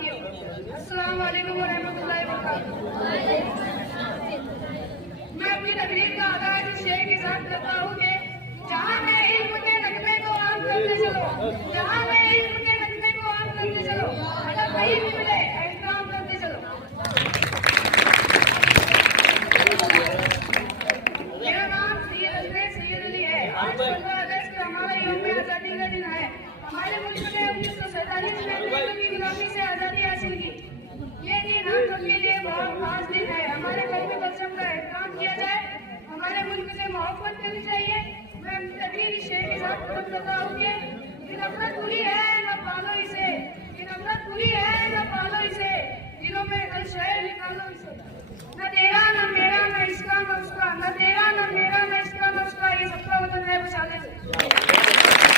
साथियों, अस्सलाम वालेकुम व रहमतुल्लाहि व बरकातहू। मैं अपनी तकरीर का आगाज इस शेर के साथ करता हूँ कि जहाँ मैं इल्म के नगमे को आम करते चलो, जहाँ मैं इल्म के नगमे को आम करते चलो, अगर कहीं भी मिले एहतराम करते चलो। मेरा नाम सैयद अली है। आज 15 अगस्त हमारा यौम आज़ादी का दिन है। हमारे मुल्क ने 1947 में अंग्रेजों की गुलामी से आज़ादी हासिल की। ये दिन हम सबके लिए बहुत खास दिन है। हमारे कौमी परचम का एहतराम किया जाए, हमारे मुल्क से मोहब्बत करनी चाहिए। मैं अपनी तकरीर इस शेर के साथ खत्म करता हूँ कि ये नफरत बुरी है न पालो इसे, ये नफरत बुरी है न पालो इसे, दिलों में कल शहर निकालो इसे। न तेरा न मेरा न इसका न उसका, न तेरा न मेरा न इसका न उसका, ये सबका वतन है बचा ले।